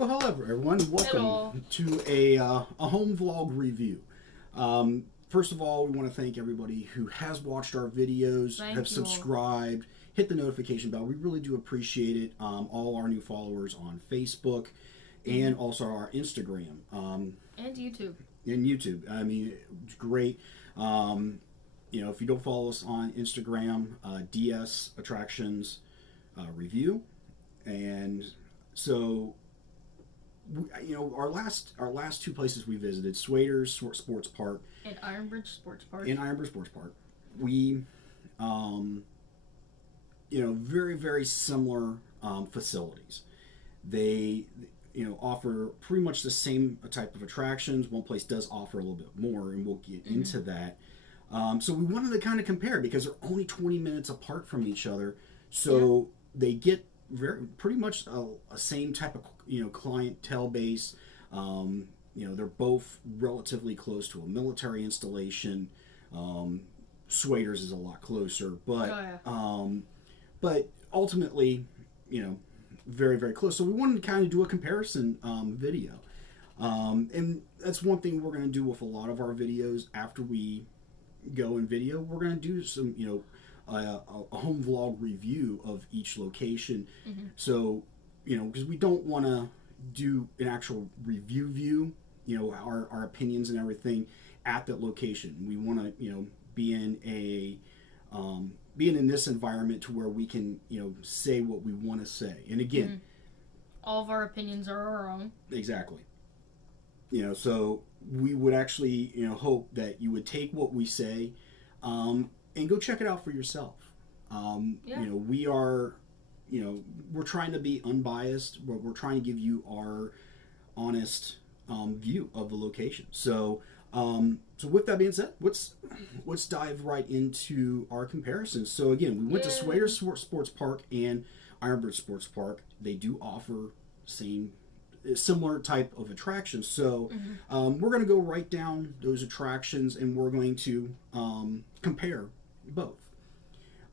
Well, hello everyone. Hello. Welcome to a home vlog review. First of all, we want to thank everybody who has watched our videos, have Thank you all. subscribed, hit the notification bell. We really do appreciate it. All our new followers on Facebook and also our Instagram And YouTube. and YouTube. I mean, it's great. If you don't follow us on Instagram, DS Attractions Review, and so our last two places we visited, Swaders Sports Park And Ironbridge Sports Park. and Ironbridge Sports Park, we very very similar facilities. They offer pretty much the same type of attractions. One place does offer a little bit more, and we'll get into that. So we wanted to kind of compare because they're only 20 minutes apart from each other, so they get pretty much a same type of clientele base. They're both relatively close to a military installation. Swaders is a lot closer, but ultimately, very very close. So we wanted to kind of do a comparison video, and that's one thing we're going to do with a lot of our videos. After we go in video, we're going to do some a home vlog review of each location. So because we don't want to do an actual review, our opinions and everything at that location. We want to be in this environment to where we can say what we want to say. And again, all of our opinions are our own. exactly. So we would actually hope that you would take what we say and go check it out for yourself. We are we're trying to be unbiased, but we're trying to give you our honest view of the location. So with that being said, let's dive right into our comparisons. So again, we went to Swaders Sports Park and Ironbridge Sports Park. They do offer similar type of attractions. So we're going to go right down those attractions, and we're going to compare both.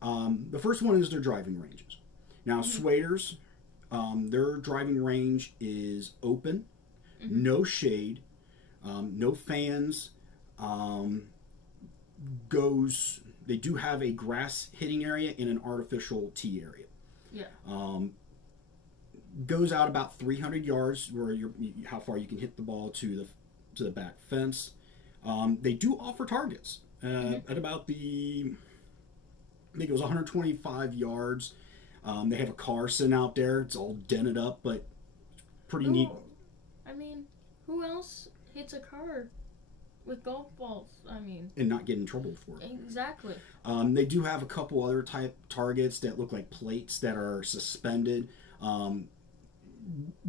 The first one is their driving ranges. Now, Swaders, their driving range is open, no shade, no fans. They do have a grass hitting area and an artificial tee area. Goes out about 300 yards, where how far you can hit the ball to the back fence. They do offer targets at about I think it was 125 yards. They have a car sitting out there. It's all dented up, but pretty neat. I mean, who else hits a car with golf balls? And not get in trouble for it. Exactly. They do have a couple other type targets that look like plates that are suspended.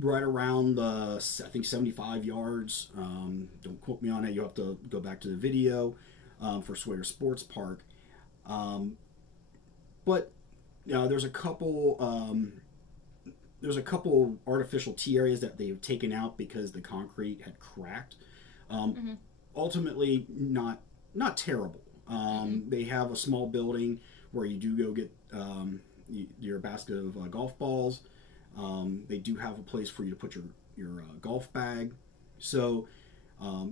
Right around the, I think, 75 yards. Don't quote me on it. You'll have to go back to the video for Swaders Sports Park. But there's a couple artificial tee areas that they've taken out because the concrete had cracked. Ultimately, not terrible. They have a small building where you do go get your basket of golf balls. They do have a place for you to put your golf bag. So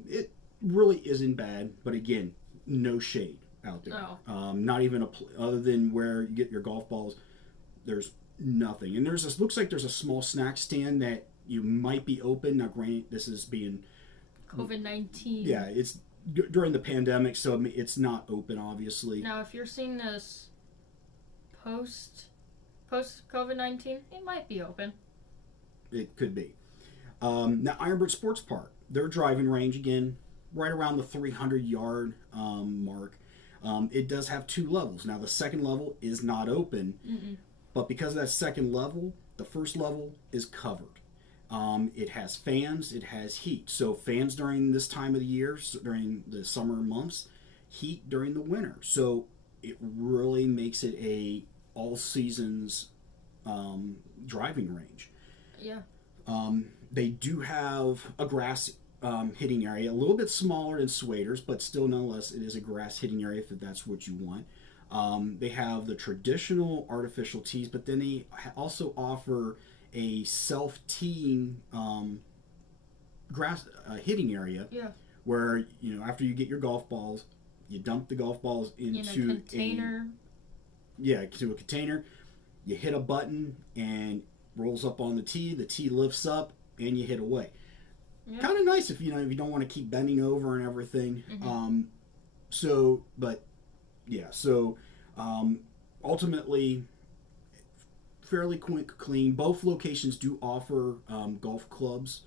it really isn't bad. But again, no shade out there. Not even other than where you get your golf balls. There's nothing. And looks like there's a small snack stand that you might be open. Now, granted, this is being COVID-19. Yeah, it's during the pandemic, so it's not open, obviously. Now, if you're seeing this post COVID-19, it might be open. It could be. Now, Ironbridge Sports Park, their driving range, again, right around the 300-yard mark. It does have two levels. Now, the second level is not open, but because of that second level, the first level is covered. It has fans, it has heat. So fans during this time of the year, during the summer months, heat during the winter. So it really makes it a all seasons driving range. They do have a grass hitting area, a little bit smaller than Swaders, but still nonetheless it is a grass hitting area if that's what you want. They have the traditional artificial tees, but then they also offer a self-teeing grass hitting area. Yeah. Where after you get your golf balls, you dump the golf balls into in a container. To a container. You hit a button and rolls up on the tee. The tee lifts up and you hit away. Yeah. Kind of nice if if you don't want to keep bending over and everything. Mm-hmm. Ultimately, fairly quick, clean. Both locations do offer golf clubs.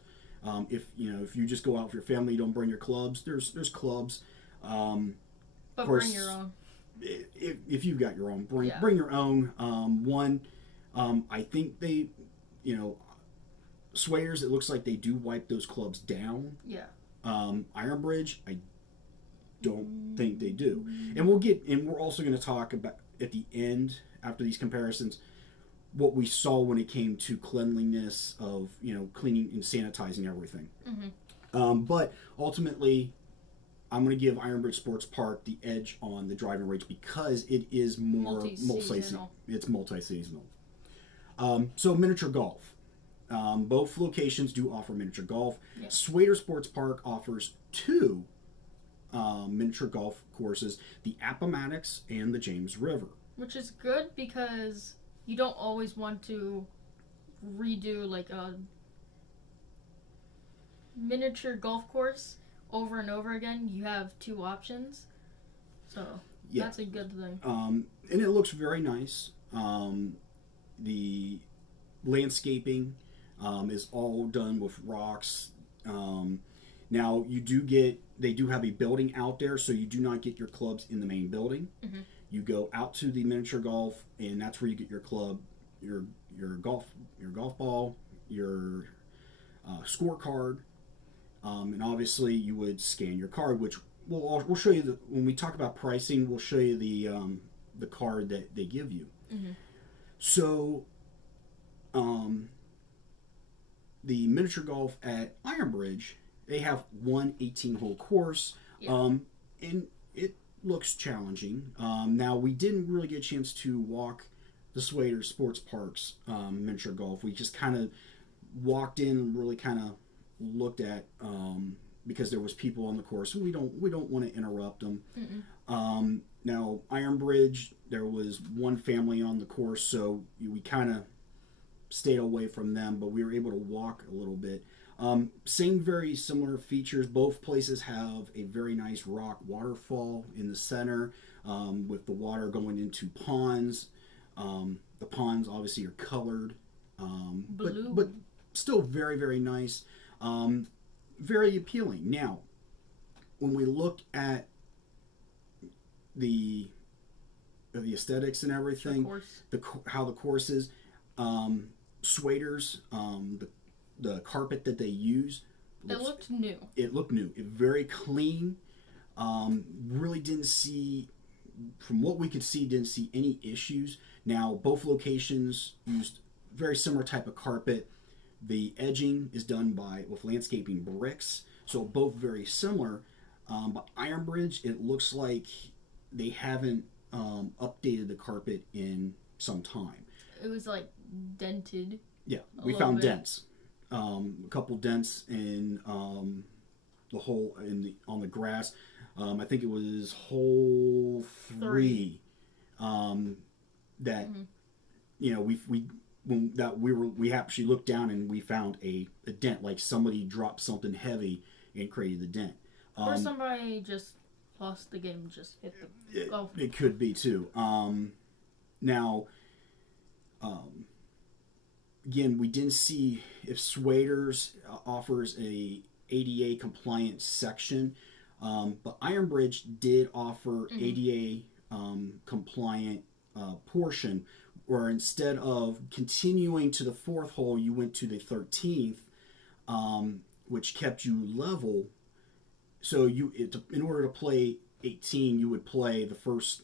If you just go out with your family, you don't bring your clubs. There's clubs. But course, bring your own. If you've got your own, bring your own. I think they, Swaders. It looks like they do wipe those clubs down. Yeah. Ironbridge, I don't think they do. And we're also going to talk about at the end after these comparisons what we saw when it came to cleanliness of cleaning and sanitizing everything. Mm-hmm. But ultimately, I'm going to give Ironbridge Sports Park the edge on the driving range because it is more multi-seasonal. It's multi-seasonal. So miniature golf. Both locations do offer miniature golf. Yeah. Swaders Sports Park offers 2 miniature golf courses: the Appomattox and the James River. Which is good because you don't always want to redo like a miniature golf course over and over again. You have 2 options, so that's a good thing. And it looks very nice. The landscaping is all done with rocks. Now they do have a building out there, so you do not get your clubs in the main building. Mm-hmm. You go out to the miniature golf, and that's where you get your club, your golf ball, your scorecard, and obviously you would scan your card, which we'll show you when we talk about pricing. We'll show you the card that they give you. Mm-hmm. So, the miniature golf at Ironbridge, they have one 18-hole course, and it looks challenging. Now, we didn't really get a chance to walk the Swaders Sports Park's miniature golf. We just kind of walked in and really kind of looked at because there was people on the course, and we don't want to interrupt them. Now, Ironbridge, there was one family on the course, so we kind of stayed away from them, but we were able to walk a little bit. Same very similar features. Both places have a very nice rock waterfall in the center with the water going into ponds. The ponds obviously are colored, but still very, very nice. Very appealing. Now, when we look at the aesthetics and everything, how the course is, Swaders, the carpet that they use, it looked new. It looked new. It very clean. Really didn't see, from what we could see, didn't see any issues. Now, both locations used very similar type of carpet. The edging is done with landscaping bricks, so both very similar. But Ironbridge, it looks like they haven't updated the carpet in some time. It was like dented. Yeah, we found dents. A couple dents in the hole on the grass. I think it was hole 3. That we actually looked down and we found a dent, like somebody dropped something heavy and created the dent. Or somebody just lost the game, just hit the golf. It could be too. Now, again, we didn't see if Swaders offers a ADA compliant section, but Ironbridge did offer ADA compliant portion, where instead of continuing to the 4th hole, you went to the 13th, which kept you level. So in order to play 18, you would play the first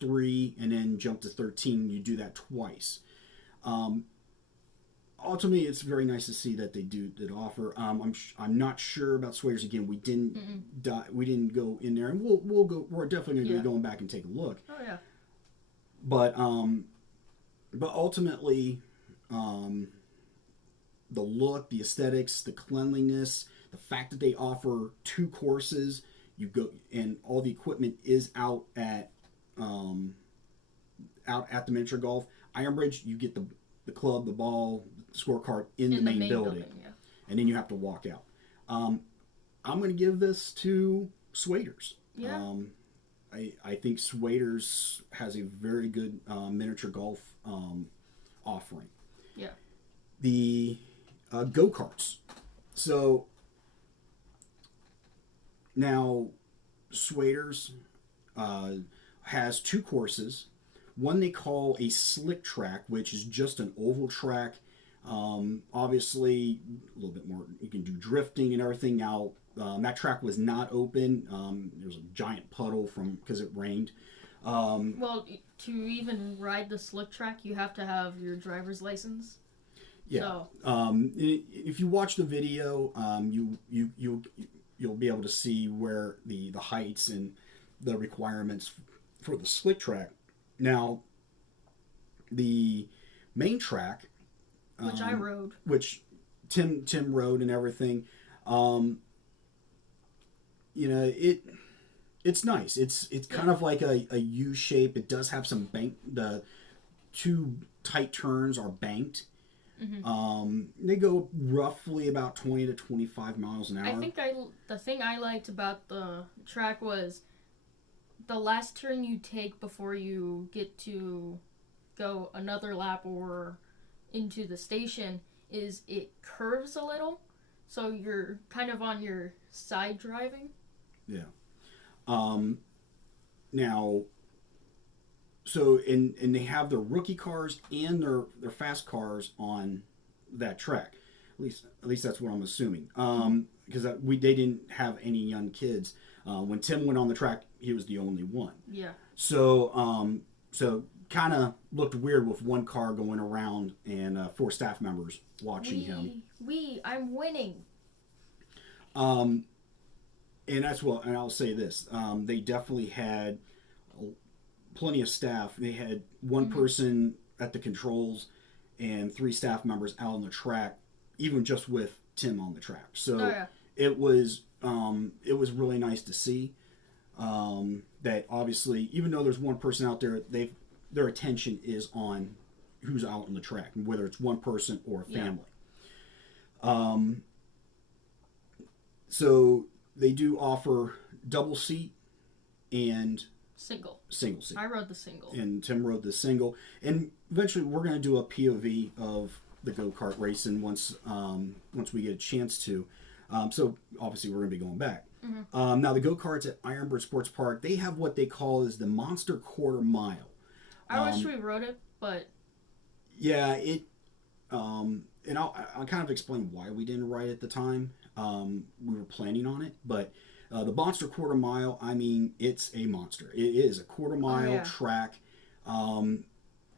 3 and then jump to 13. You do that twice. Ultimately, it's very nice to see that they did offer. I'm not sure about Swaders. Again, we didn't go in there, and we'll go. We're definitely going to be going back and take a look. Oh yeah. But ultimately, the look, the aesthetics, the cleanliness, the fact that they offer 2 courses. You go, and all the equipment is out at the miniature golf. Ironbridge, you get the club, the ball, the scorecard in the main building. Yeah. And then you have to walk out. I'm going to give this to Swaders. Yeah. I think Swaders has a very good miniature golf offering. Yeah. The go-karts. So now Swaders has 2 courses. One they call a slick track, which is just an oval track. Obviously, a little bit more. You can do drifting and everything. Now, that track was not open. There was a giant puddle because it rained. Well, to even ride the slick track, you have to have your driver's license. Yeah. So. If you watch the video, you'll be able to see where the heights and the requirements for the slick track. Now, the main track, which I rode, which Tim rode and everything, it's nice. It's kind of like a U shape. It does have some bank. The 2 tight turns are banked. Mm-hmm. They go roughly about 20 to 25 miles an hour. I think the thing I liked about the track was the last turn you take before you get to go another lap or into the station is it curves a little, so you're kind of on your side driving. Yeah. Now, so and they have their rookie cars and their fast cars on that track. At least that's what I'm assuming. Because they didn't have any young kids. When Tim went on the track, he was the only one. Yeah. So kind of looked weird with one car going around and 4 staff members watching him. I'm winning. And that's what, and I'll say this: they definitely had plenty of staff. They had one person at the controls and 3 staff members out on the track, even just with Tim on the track. So it was really nice to see that. Obviously, even though there's one person out there, their attention is on who's out on the track, whether it's one person or a family. Yeah. So they do offer double seat and single seat. I rode the single. And Tim rode the single. And eventually we're going to do a POV of the go-kart racing once we get a chance to. So obviously we're going to be going back. Mm-hmm. Now the go-karts at Ironbridge Sports Park, they have what they call is the Monster Quarter Mile. I wish we rode it, but... Yeah, and I'll kind of explain why we didn't ride it at the time. We were planning on it, but the Monster Quarter Mile, I mean, it's a monster. It is a quarter-mile track.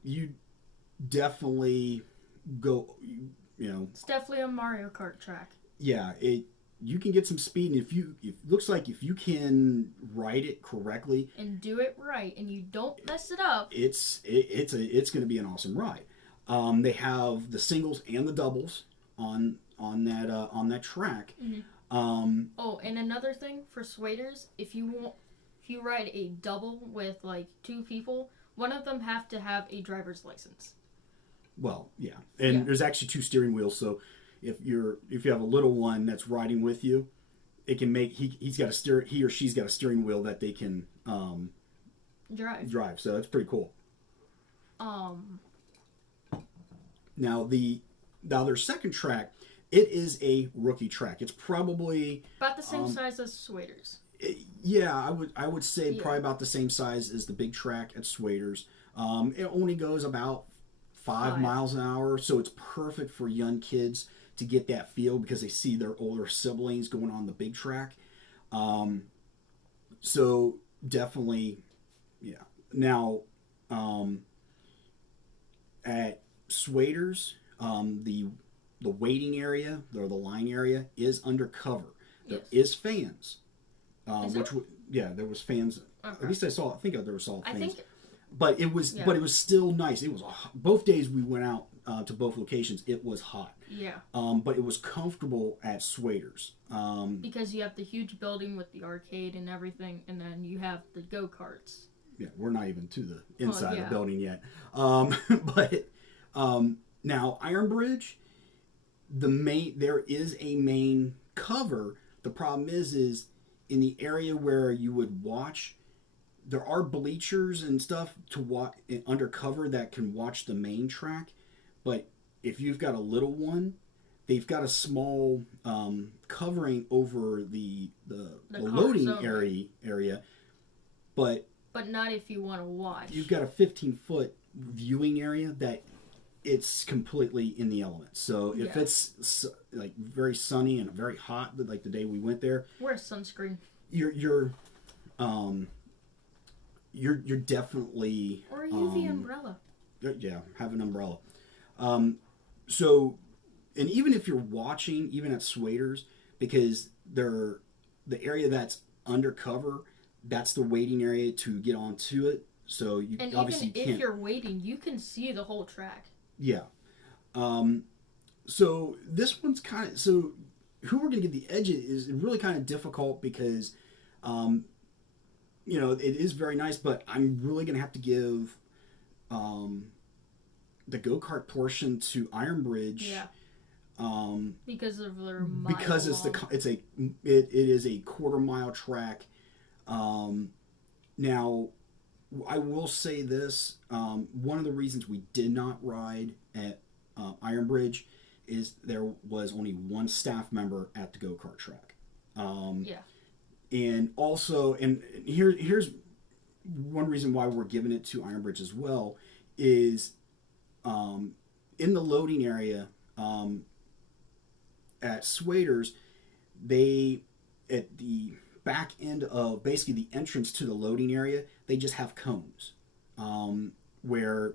You definitely go, It's definitely a Mario Kart track. Yeah, you can get some speed, and it looks like if you can ride it correctly and do it right, and you don't mess it up, it's going to be an awesome ride. They have the singles and the doubles on that track. Mm-hmm. And another thing for Swaders, if you ride a double with like 2 people, one of them have to have a driver's license. Well, yeah, and there's actually 2 steering wheels, so if you have a little one that's riding with you, it can make he or she's got a steering wheel that they can drive. So that's pretty cool. Now their second track, it is a rookie track. It's probably about the same size as Swaders. I would say probably about the same size as the big track at Swaders. It only goes about 5 miles an hour, so it's perfect for young kids to get that feel because they see their older siblings going on the big track. So definitely, yeah. Now, at Swaders, the waiting area or the line area is undercover. There is fans, there was fans. Okay. At least I think there was fans. But it was still nice. It was both days we went out to both locations, it was hot. Yeah. But it was comfortable at Swaders. Because you have the huge building with the arcade and everything, and then you have the go-karts. Yeah, we're not even to the inside of the building yet. But now, Ironbridge, there is a main cover. The problem is in the area where you would watch, there are bleachers and stuff to watch undercover that can watch the main track. But if you've got a little one, they've got a small covering over the loading area. But not if you want to watch. You've got a 15-foot viewing area that it's completely in the elements. So if it's like very sunny and very hot, like the day we went there, wear sunscreen. You're definitely or a UV umbrella. Yeah, have an umbrella. So, and even if you're watching, even at Swaders, because the area that's undercover, that's the waiting area to get onto it. So you and obviously even if you're waiting, you can see the whole track. Yeah. So this one's kind of, so who we're going to get the edge is really kind of difficult because, it is very nice, but I'm really going to have to give the go-kart portion to Ironbridge. Yeah. Because of their because it is a quarter-mile track. Now, I will say this: one of the reasons we did not ride at Ironbridge is there was only one staff member at the go-kart track. And also, and here's one reason why we're giving it to Ironbridge as well is in the loading area at Swaders, they at the back end of basically the entrance to the loading area, they just have cones where,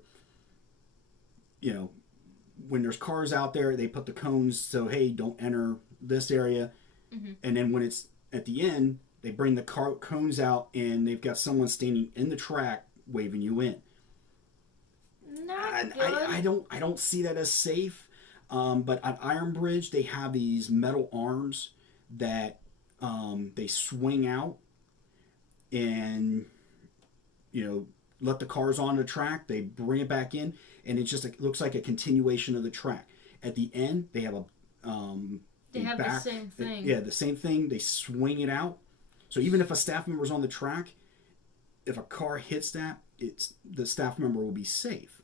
when there's cars out there, they put the cones so, hey, don't enter this area. Mm-hmm. And then when it's at the end, they bring the cones out and they've got someone standing in the track waving you in. I don't see that as safe. But at Ironbridge, they have these metal arms that they swing out and let the cars on the track. They bring it back in, and it looks like a continuation of the track. At the end, they have the same thing. The same thing. They swing it out. So even if a staff member is on the track, if a car hits that, the staff member will be safe.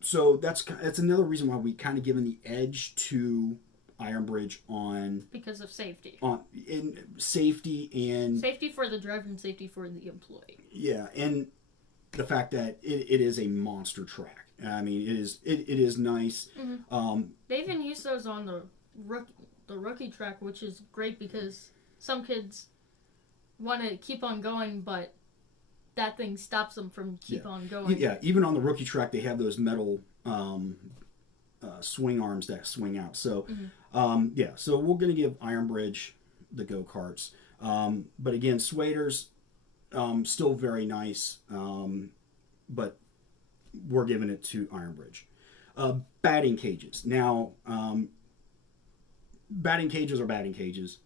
So that's another reason why we kind of given the edge to Ironbridge because of safety. In safety and safety for the driver and safety for the employee. Yeah, and the fact that it is a monster track. I mean, it is nice. Mm-hmm. They even use those on the rookie track, which is great because some kids want to keep on going, but that thing stops them from keep on going. Yeah, even on the rookie track, they have those metal swing arms that swing out. So, so we're going to give Ironbridge the go-karts. But again, Swaders, still very nice, but we're giving it to Ironbridge. Batting cages. Now, batting cages are batting cages.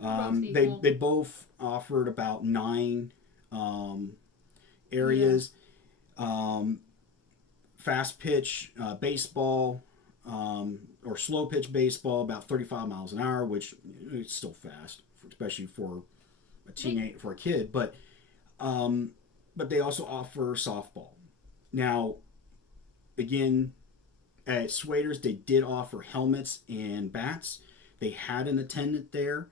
They both offered about 9 areas. Fast pitch baseball or slow pitch baseball about 35 miles an hour, which is still fast, especially for a kid. But they also offer softball. Now, again, at Swaders, they did offer helmets and bats. They had an attendant there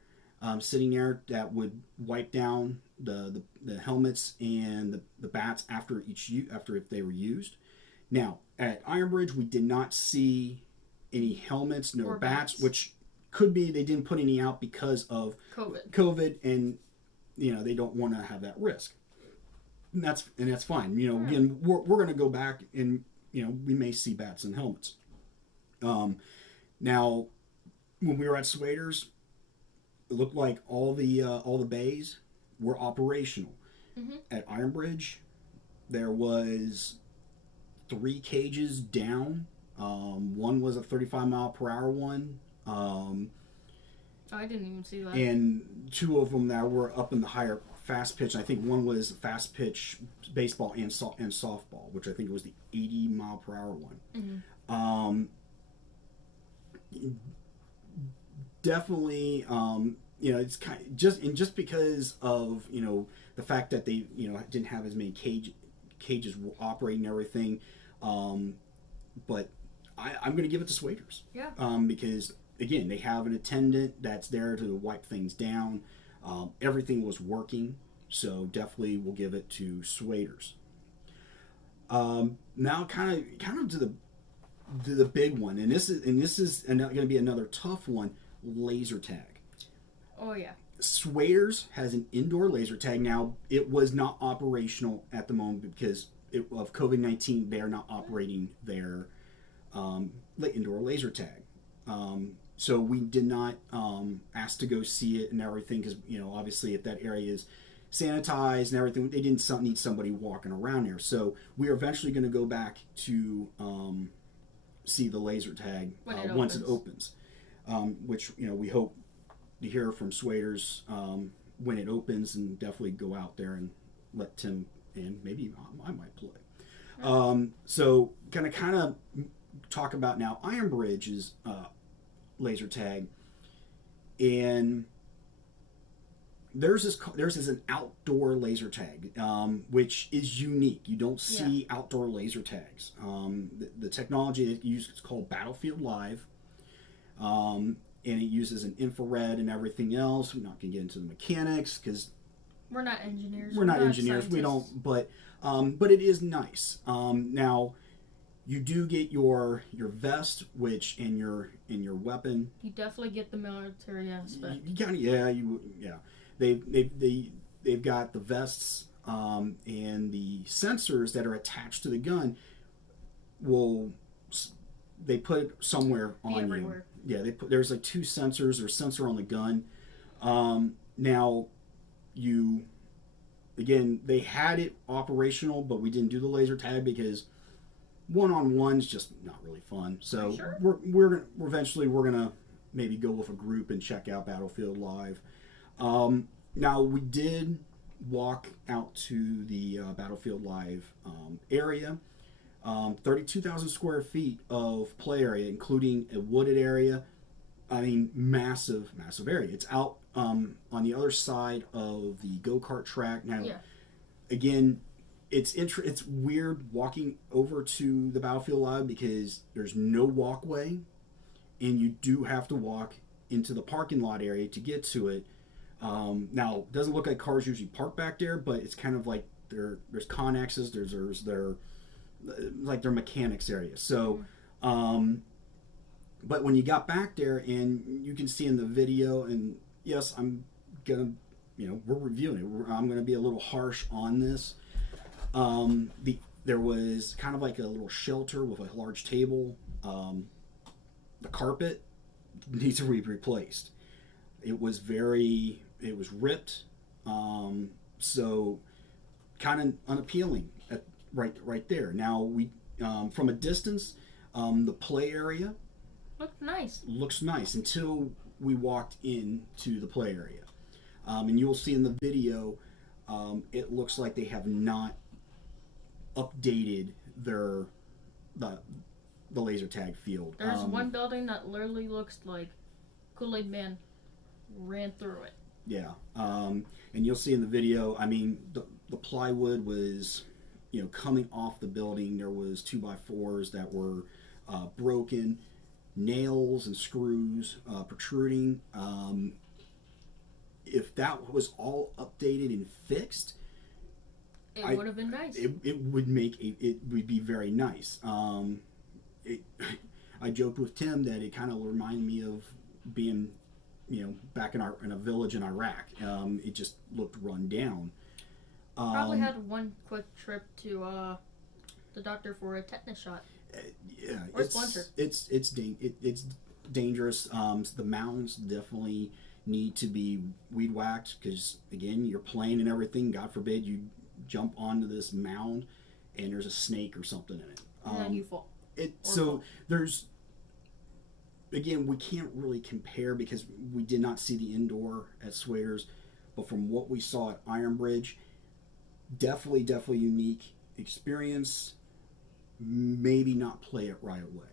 sitting there that would wipe down the helmets and the bats after if they were used. Now, at Ironbridge, we did not see any helmets nor bats, which could be they didn't put any out because of COVID, and they don't want to have that risk. And that's fine. Again, we're going to go back and we may see bats and helmets. Now, when we were at Swaders, it looked like all the bays were operational. Mm-hmm. At Ironbridge, there was 3 cages down. One was a 35-mile-per-hour one. I didn't even see that. And 2 of them that were up in the higher fast pitch. I think one was fast pitch baseball and softball, which I think was the 80-mile-per-hour one. Mm-hmm. Definitely, it's kind of just because of the fact that they didn't have as many cages operating and everything. But I'm going to give it to Swaders. Yeah. Because again, they have an attendant that's there to wipe things down. Everything was working, so definitely we'll give it to Swaders. Now, kind of to the big one, and this is going to be another tough one: laser tag. Oh yeah. Swaders has an indoor laser tag now. It was not operational at the moment because of COVID-19. They are not operating their indoor laser tag. So we did not ask to go see it and everything because obviously if that area is sanitized and everything, they didn't need somebody walking around there. So we are eventually going to go back to see the laser tag once it opens, which we hope to hear from Swaders when it opens, and definitely go out there and let Tim in. Maybe I might play. So kind of talk about now Ironbridge's laser tag, and there's an outdoor laser tag, which is unique. You don't see outdoor laser tags. The technology that uses is called Battlefield Live, and it uses an infrared and everything else. We're not going to get into the mechanics because we're not engineers. We're not engineers. Scientists. We don't. But it is nice. Now, you do get your vest, which and your weapon. You definitely get the military aspect. They've got the vests and the sensors that are attached to the gun. They put it somewhere on everywhere. You. Yeah, there's like 2 sensors. There's a sensor on the gun. Now, they had it operational, but we didn't do the laser tag because one-on-one's just not really fun. So sure? we're eventually gonna maybe go with a group and check out Battlefield Live. Now we did walk out to the Battlefield Live area. 32,000 square feet of play area, including a wooded area. I mean, massive area. It's out on the other side of the go-kart track. Now, again, it's weird walking over to the Battlefield Live because there's no walkway, and you do have to walk into the parking lot area to get to it. Now, it doesn't look like cars usually park back there, but it's kind of like there's connexes, there's their mechanics area. So, but when you got back there, and you can see in the video, and yes, I'm gonna, we're reviewing it. I'm gonna be a little harsh on this. There was kind of like a little shelter with a large table. The carpet needs to be replaced. It was ripped, so kind of unappealing right there. Now we, from a distance, the play area looks nice until we walked into the play area, and you'll see in the video, it looks like they have not updated the laser tag field. There's one building that literally looks like Kool-Aid Man ran through it. Yeah, and you'll see in the video, I mean, the plywood was, coming off the building. There was 2x4s that were broken, nails and screws protruding. If that was all updated and fixed, it would have been nice. It would be very nice. I joked with Tim that it kind of reminded me of being, back in a village in Iraq. It just looked run down. Probably had one quick trip to the doctor for a tetanus shot. Yeah, or splinter. It's dangerous. The mounds definitely need to be weed whacked because, again, you're playing and everything. God forbid you jump onto this mound and there's a snake or something in it. And then you fall. So there's, again, we can't really compare because we did not see the indoor at Swaders, but from what we saw at Ironbridge, definitely unique experience. Maybe not play it right away,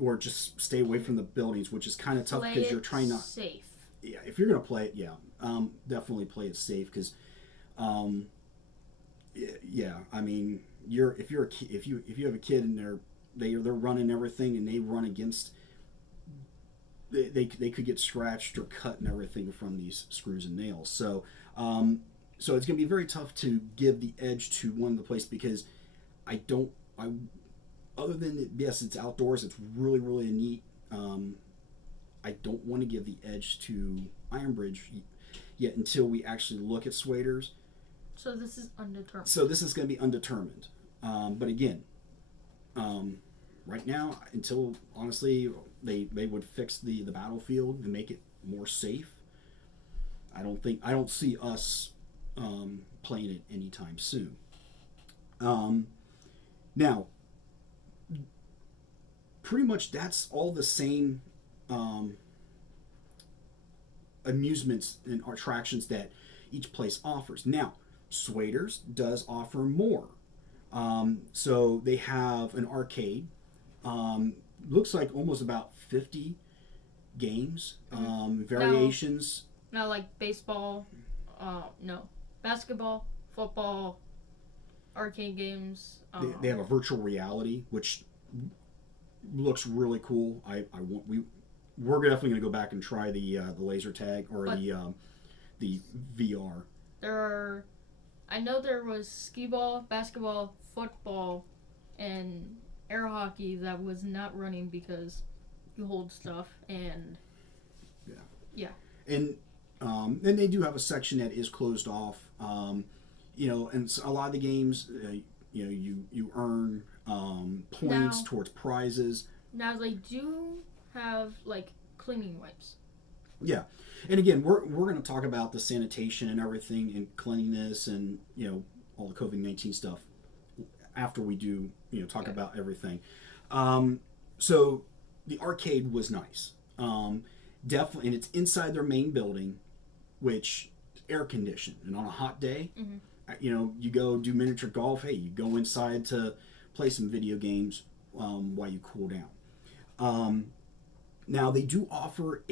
or just stay away from the buildings, which is kind of tough because you're trying not safe. Yeah, if you're gonna play it, definitely play it safe because, yeah, I mean, if you have a kid and they're running everything and they run against, they could get scratched or cut and everything from these screws and nails. So so it's going to be very tough to give the edge to one of the places because other than yes, it's outdoors, it's really neat. I don't want to give the edge to Ironbridge yet until we actually look at Swaders. So this is undetermined. So this is going to be undetermined. But again, right now, until honestly they would fix the battlefield and make it more safe, I don't see us playing it anytime soon. Now, pretty much that's all the same amusements and attractions that each place offers. Now, Swaders does offer more. So they have an arcade. Looks like almost about 50 games, variations. Now, like baseball, no, basketball, football, arcade games. They have a virtual reality, which looks really cool. We're definitely going to go back and try the laser tag or the VR. I know there was skee ball, basketball, football, and air hockey that was not running because you hold stuff and yeah. And they do have a section that is closed off. And a lot of the games, you earn points towards prizes. Now they do have like cleaning wipes. Yeah, and again, we're going to talk about the sanitation and everything and cleanliness and all the COVID-19 stuff after we do talk about everything. So the arcade was nice, definitely, and it's inside their main building, which is air conditioned, and on a hot day, you go do miniature golf. Hey, you go inside to play some video games while you cool down. Now they do offer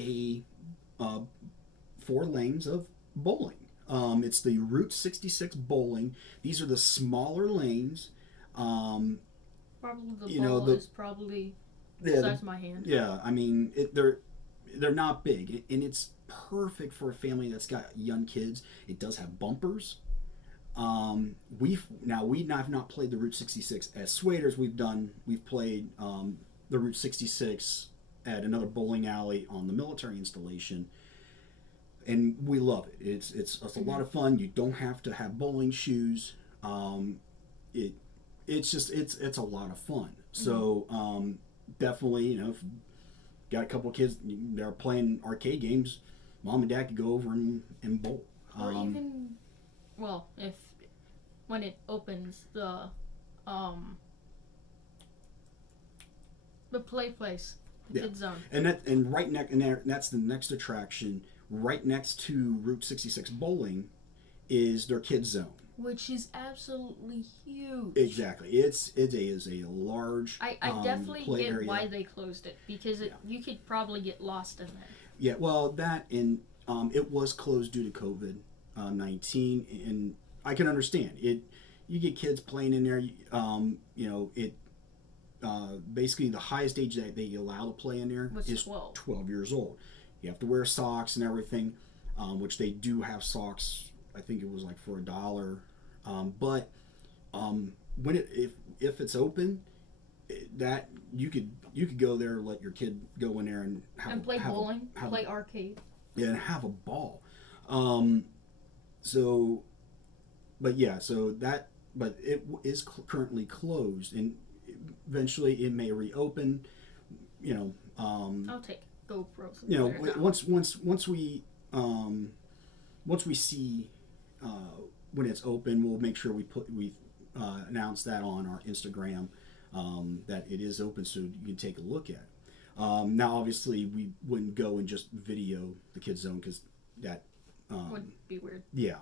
4 lanes of bowling. It's the Route 66 bowling. These are the smaller lanes. Probably the ball is probably the size of my hand. Yeah, I mean they're not big, and it's perfect for a family that's got young kids. It does have bumpers. We have not played the Route 66 at Swaders. We've played the Route 66 at another bowling alley on the military installation, and we love it. It's a lot of fun. You don't have to have bowling shoes. It's a lot of fun. So definitely, if you got a couple of kids that are playing arcade games, mom and dad could go over and bowl. Or even, if when it opens the play place. Kids zone. And right next, and that's the next attraction. Right next to Route 66 bowling is their kids zone, which is absolutely huge. Exactly, it is a large. I definitely play get area. Why they closed it because you could probably get lost in there. Yeah, well, that and it was closed due to COVID-19, and I can understand it. You get kids playing in there. Basically the highest age that they allow to play in there is 12 years old. You have to wear socks and everything, which they do have socks. I think it was like for $1. But when if it's open, that you could go there, let your kid go in there and play bowling, play arcade. Yeah, and have a ball. But it is currently closed, and eventually it may reopen. I'll take GoPros. Once we see when it's open, we'll make sure we announced that on our Instagram, that it is open, so you can take a look at it. Now, obviously, we wouldn't go and just video the kids zone because that would be weird. Yeah.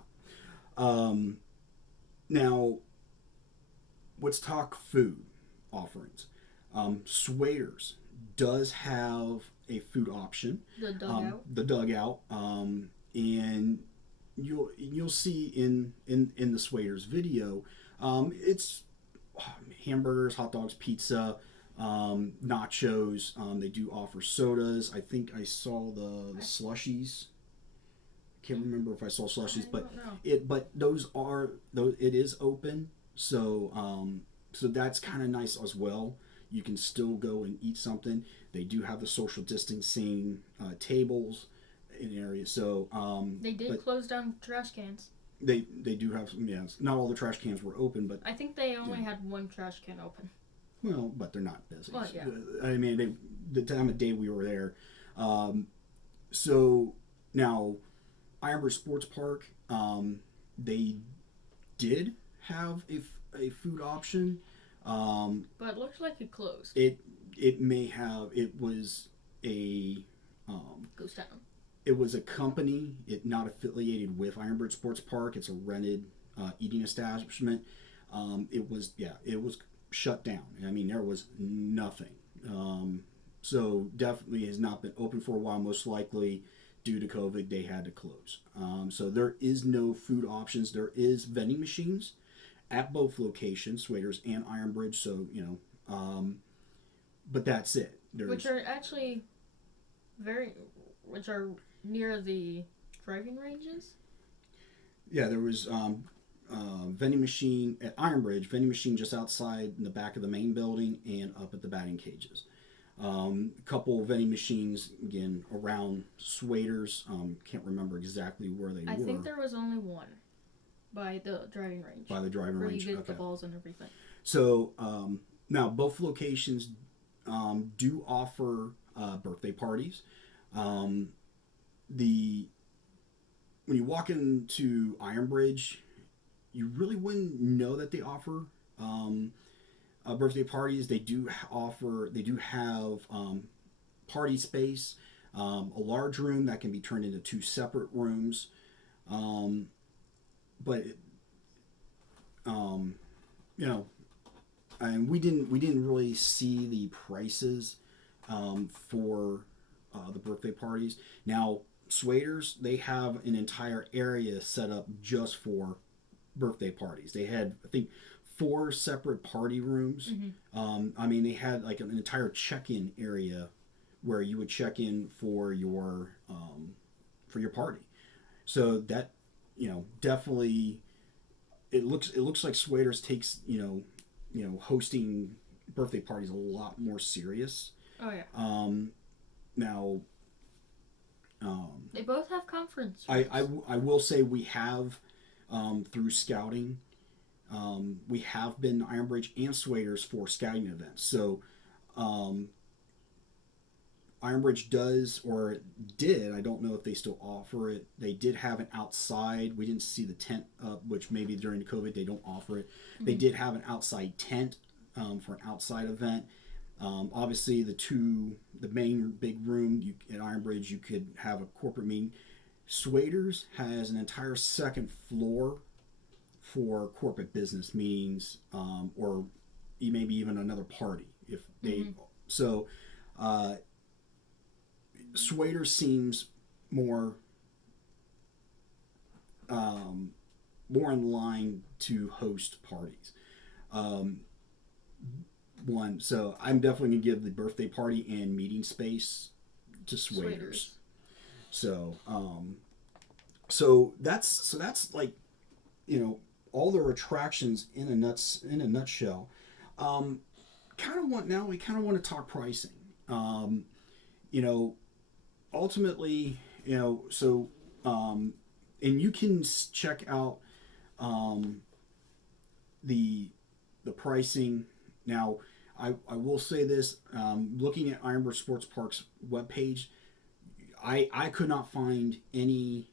Now, let's talk food offerings. Swaders does have a food option. The dugout. The dugout, and you'll see in the Swaders video, it's hamburgers, hot dogs, pizza, nachos. They do offer sodas. I think I saw the slushies. Can't remember if I saw slushies, but it is open, so so that's kind of nice as well. You can still go and eat something. They do have the social distancing tables in areas. So they did close down trash cans. They do have some. Yes, not all the trash cans were open, but I think they only had one trash can open. Well, but they're not busy. Well, yeah. I mean, the time of day we were there. So now, Ironbridge Sports Park, they did have a food option. But it looks like it closed. It may have. It was a Goes down. It was a company. It not affiliated with Ironbridge Sports Park. It's a rented eating establishment. It was shut down. I mean, there was nothing. So definitely has not been open for a while. Most likely due to COVID, they had to close. So there is no food options. There is vending machines at both locations, Swaders and Ironbridge. So but that's it. Which are actually which are near the driving ranges. Yeah, there was vending machine at Ironbridge, vending machine just outside in the back of the main building and up at the batting cages. A couple vending machines again around Swaders. Can't remember exactly where they were. I think there was only one by the driving range. By the driving range, where you get the balls and everything. So now both locations do offer birthday parties. When you walk into Ironbridge, you really wouldn't know that they offer birthday parties. They do have party space, a large room that can be turned into two separate rooms. But and we didn't really see the prices for the birthday parties. Now, Swaders, they have an entire area set up just for birthday parties. They had, I think, 4 separate party rooms. Mm-hmm. I mean, they had like an entire check-in area where you would check in for your party. So that, definitely, it looks like Swaders takes hosting birthday parties a lot more serious. Oh yeah. Now, they both have conference rooms. I will say we have through scouting, we have been Ironbridge and Swaders for scouting events. So Ironbridge does or did, I don't know if they still offer it. They did have an outside. We didn't see the tent up, which maybe during COVID they don't offer it. Mm-hmm. They did have an outside tent for an outside event. Obviously, the main big room at Ironbridge, you could have a corporate meeting. Swaders has an entire second floor for corporate business meetings, or maybe even another party if they. Mm-hmm. So, Swaders seems more in line to host parties. So I'm definitely gonna give the birthday party and meeting space to Swaders. So that's like, all their attractions in a nutshell. We kind of want to talk pricing. Ultimately, and you can check out the pricing. Now, I will say this, looking at Ironbridge Sports Park's webpage, I could not find any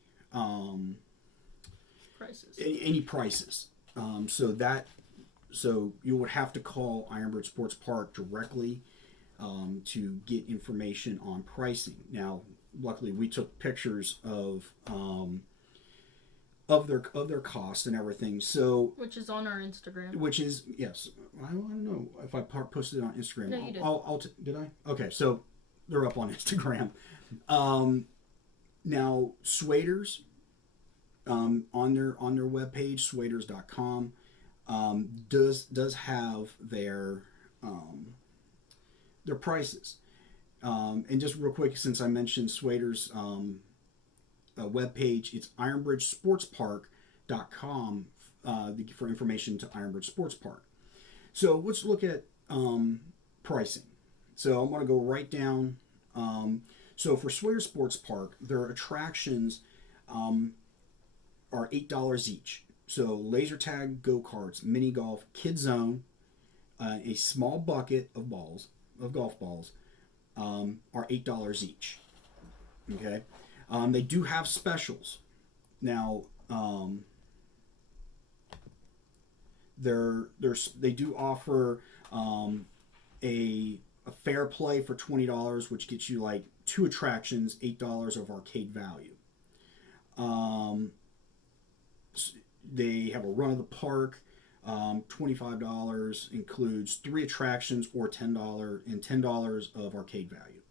prices. Any prices. So that So you would have to call Ironbridge Sports Park directly to get information on pricing. Now, luckily, we took pictures of their cost and everything. So which is on our Instagram. Which is yes, I don't know if I posted it on Instagram. No, you did. Did I? Okay, so they're up on Instagram. Now Swaders on their webpage, swaders.com, does have their prices. And just real quick, since I mentioned Swaders webpage, it's ironbridgesportspark.com for information to Ironbridge Sports Park. So let's look at pricing. So I'm going to go right down. So for Swaders Sports Park, their attractions are $8 each. So laser tag, go-karts, mini golf, kid zone, a small bucket of golf balls, are $8 each. Okay. They do have specials. Now, they do offer a fair play for $20, which gets you like 2 attractions, $8 of arcade value. They have a run of the park, $25, includes 3 attractions or $10 and $10 of arcade value.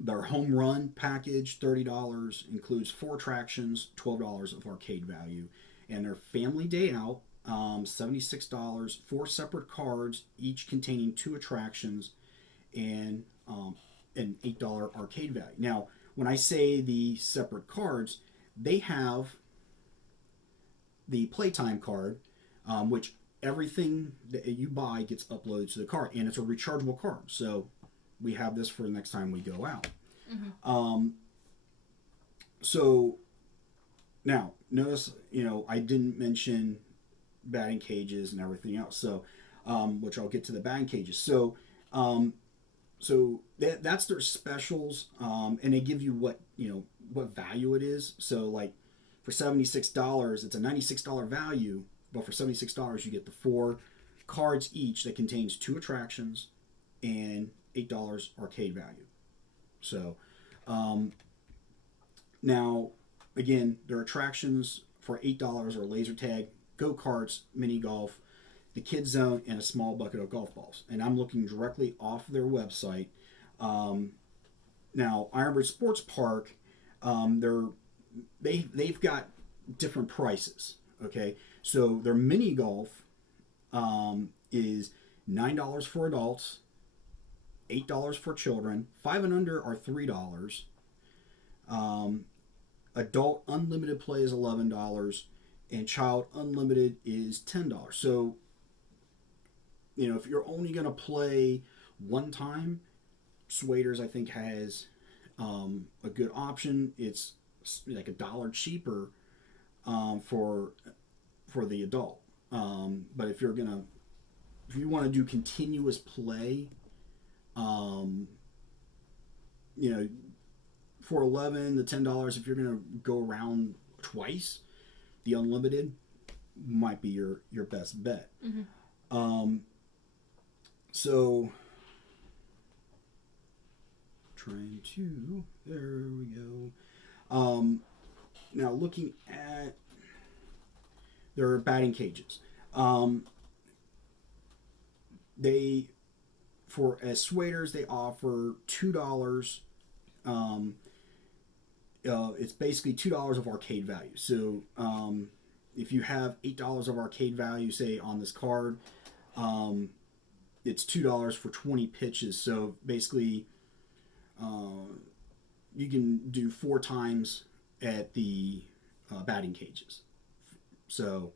Their home run package, $30, includes 4 attractions, $12 of arcade value. And their family day out, $76, 4 separate cards, each containing 2 attractions and an $8 arcade value. Now, when I say the separate cards, they have the playtime card, which everything that you buy gets uploaded to the card, and it's a rechargeable card. So we have this for the next time we go out. Mm-hmm. So now notice, I didn't mention batting cages and everything else. So, which I'll get to the batting cages. So, that's their specials, and they give you what value it is. So like for $76, it's a $96 value, but for $76 you get the 4 cards each that contains 2 attractions and $8 arcade value. So now again, their attractions for $8 are laser tag, go-karts, mini golf, the kids zone, and a small bucket of golf balls. And I'm looking directly off their website. Now, Ironbridge Sports Park, they've got different prices. Okay, so their mini golf is $9 for adults, $8 for children. 5 and under are $3. Adult unlimited play is $11, and child unlimited is $10. So, if you're only going to play one time, Swaders I think has a good option. It's like $1 cheaper for the adult. But if you want to do continuous play, for $11, the $10, if you're going to go around twice, the unlimited might be your best bet. Mm-hmm. So there we go. Now looking at their batting cages, as Swaders they offer $2. It's basically $2 of arcade value. So if you have $8 of arcade value, say on this card, it's $2 for 20 pitches. So basically, you can do 4 times at the batting cages. So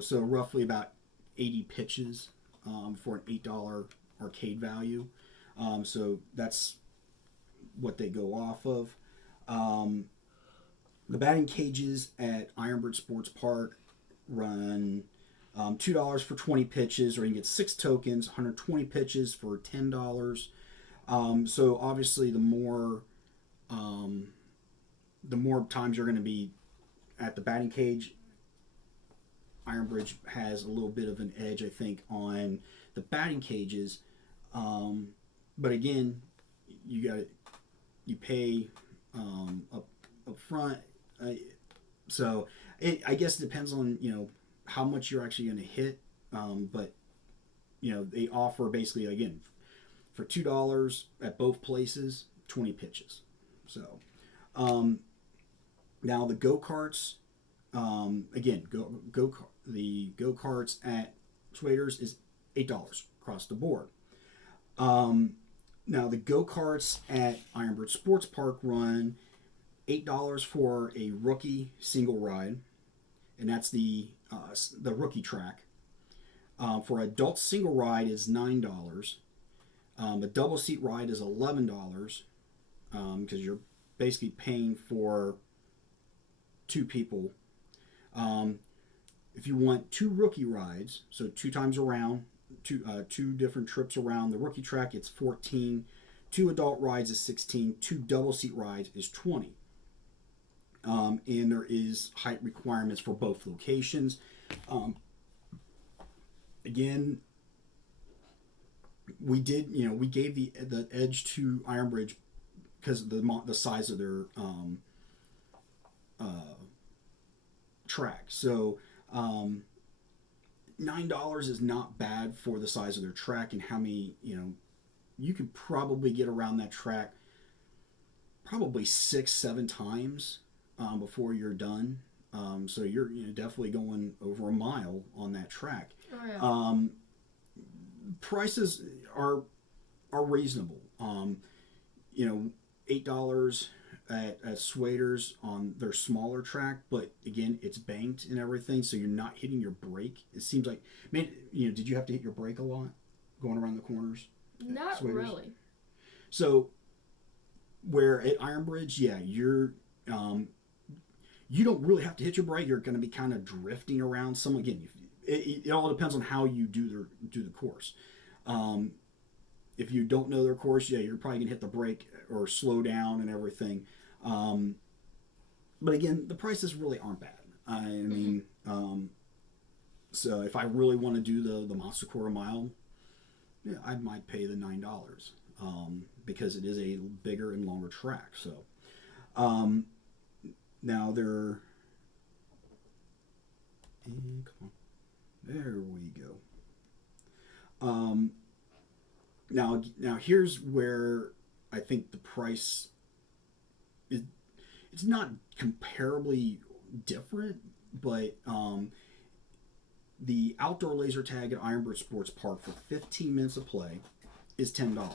so roughly about 80 pitches for an $8 arcade value. So that's what they go off of. The batting cages at Ironbridge Sports Park run $2 for 20 pitches, or you can get 6 tokens, 120 pitches for $10. So obviously, the more times you're going to be at the batting cage, Ironbridge has a little bit of an edge, I think, on the batting cages. But again, you pay up front. So I guess it depends on how much you're actually going to hit. But they offer basically, again, for $2 at both places, 20 pitches. So now the go-karts, again, the go-karts at Swaders is $8 across the board. Now the go-karts at Ironbridge Sports Park run $8 for a rookie single ride, and that's the rookie track. For adult single ride is $9. A double seat ride is $11 because you're basically paying for two people. If you want two rookie rides, so two times around, two different trips around the rookie track, it's $14. Two adult rides is $16. Two double seat rides is $20. And there is height requirements for both locations. Again, we gave the edge to Ironbridge because of the size of their track. So $9 is not bad for the size of their track and how many you could probably get around that track probably 6-7 times before you're done. So you're definitely going over a mile on that track. Oh, yeah. Prices are reasonable. $8 at Swaders on their smaller track, but again, it's banked and everything, so you're not hitting your brake. It seems like, did you have to hit your brake a lot going around the corners? Not really. So, where at Ironbridge, yeah, you don't really have to hit your brake. You're going to be kind of drifting around some. Again, it all depends on how you do the course. If you don't know their course, yeah, you're probably going to hit the brake or slow down and everything. But again, the prices really aren't bad. I mean, so if I really want to do the Monster Quarter Mile, yeah, I might pay the $9 because it is a bigger and longer track. So now they're... come on. There we go. Now here's where I think the price is. It's not comparably different, but the outdoor laser tag at Ironbridge Sports Park for 15 minutes of play is $10.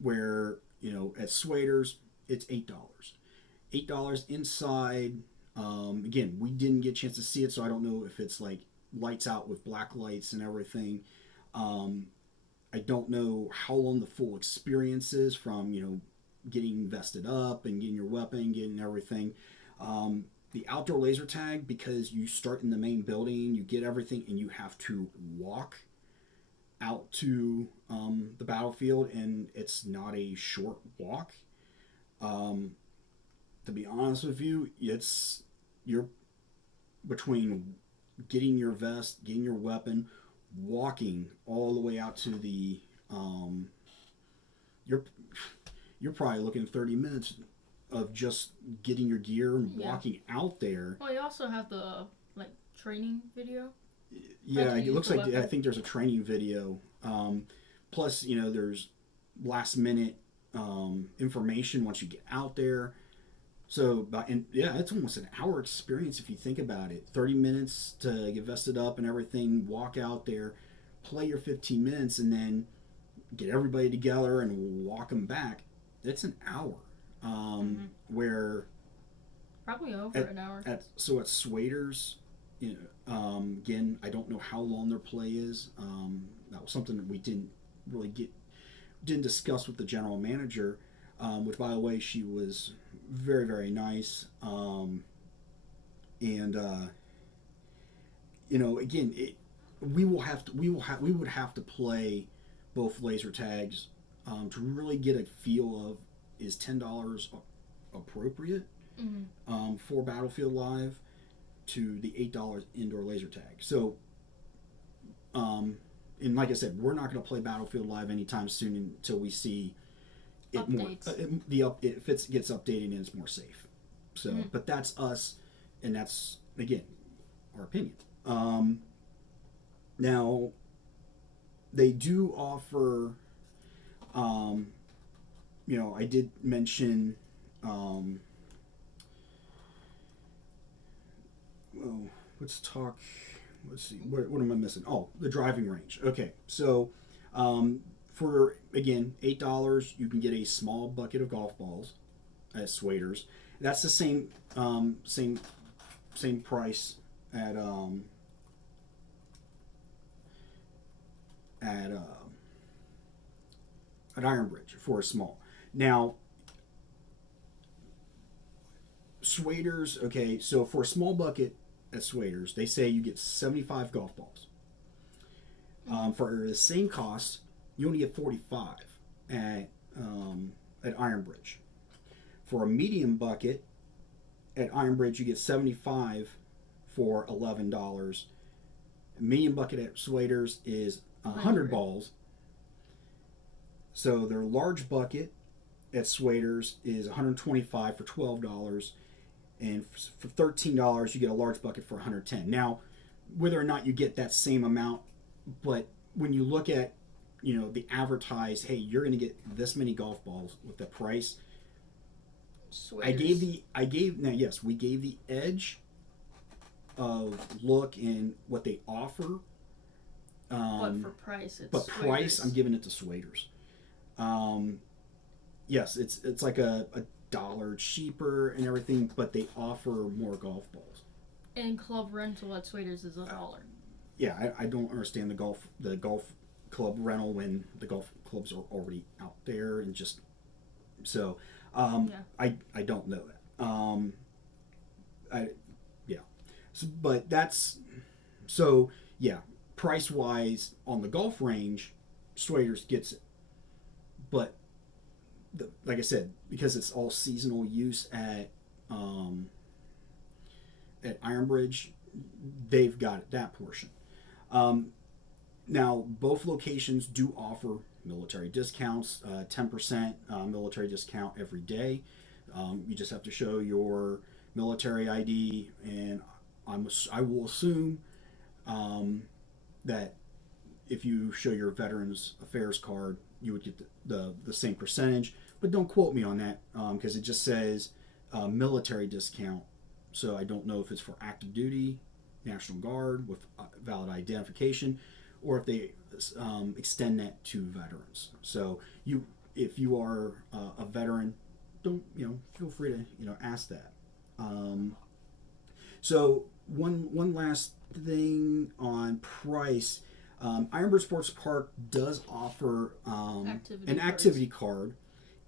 Where at Swaders it's $8. $8 inside. Again, we didn't get a chance to see it, so I don't know if it's like lights out with black lights and everything. I don't know how long the full experience is from, getting vested up and getting your weapon, getting everything. The outdoor laser tag, because you start in the main building, you get everything, and you have to walk out to the battlefield, and it's not a short walk. To be honest with you, you're between getting your vest, getting your weapon, walking all the way out to the you're probably looking 30 minutes of just getting your gear and walking out there. Well, you also have the training video. Yeah, it looks like I think there's a training video. Plus, there's last minute information once you get out there. So, it's almost an hour experience if you think about it. 30 minutes to get vested up and everything, walk out there, play your 15 minutes, and then get everybody together and walk them back. That's an hour. Where... Probably over an hour. At Swaders, again, I don't know how long their play is. That was something that we didn't discuss with the general manager, which, by the way, she was very, very nice. Again, we would have to play both laser tags to really get a feel of, is $10 appropriate for Battlefield Live to the $8 indoor laser tag. So, and like I said, we're not going to play Battlefield Live anytime soon until we see it Updates. if it gets updated and it's more safe. So, but that's us, and that's again our opinion. Now, they do offer. I did mention. Well, let's talk. Let's see. What am I missing? Oh, the driving range. Okay, so for again $8, you can get a small bucket of golf balls at Swaders. That's the same price at Ironbridge for a small. Now, Swaders. Okay, so for a small bucket at Swaders, they say you get 75 golf balls. For the same cost, you only get 45 at Ironbridge. For a medium bucket at Ironbridge, you get 75 for $11. A medium bucket at Swaders is 100 balls. So their large bucket at Swaders is 125 for $12. And for $13, you get a large bucket for 110. Now, whether or not you get that same amount, but when you look at, the advertised, hey, you're going to get this many golf balls with the price. Swaders. We gave the edge of look and what they offer. But for price, it's But Swaders. price, I'm giving it to Swaders. Yes, it's like a dollar cheaper and everything, but they offer more golf balls. And club rental at Swaders is $1. Yeah, I don't understand the golf club rental when the golf clubs are already out there and just so. I don't know that. But that's so yeah. Price wise on the golf range, Swaders gets it, but like I said, because it's all seasonal use at Ironbridge, they've got that portion. Now, both locations do offer military discounts, 10% military discount every day. You just have to show your military ID, and I will assume that if you show your Veterans Affairs card, you would get the same percentage. But don't quote me on that because it just says military discount. So I don't know if it's for active duty, National Guard with valid identification, or if they extend that to veterans. So if you are a veteran, don't feel free to ask that. So one last thing on price. Ironbridge Sports Park does offer an activity card.